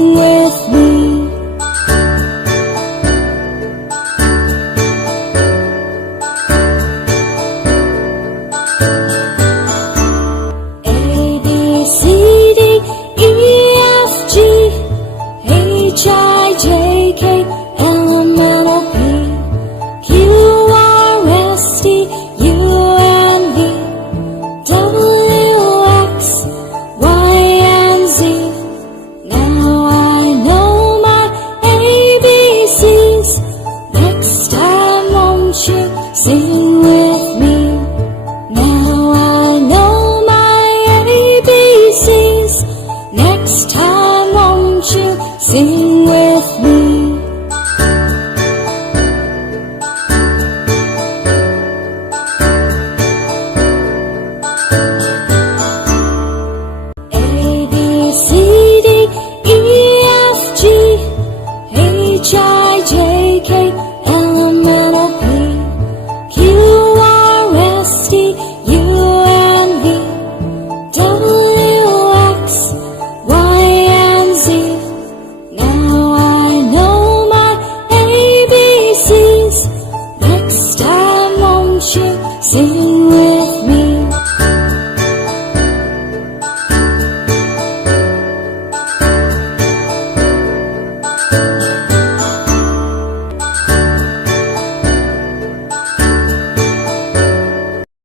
Sing with me. A, B, C, D, E, F, G, H, I, J, K, L, M, N, O, P, Q, R, S, T, U, N, V, W, X, Y, and Z. Now I know my ABCs. Next time won't you sing with me? Now I know my ABCs. Next time won't you sing with me?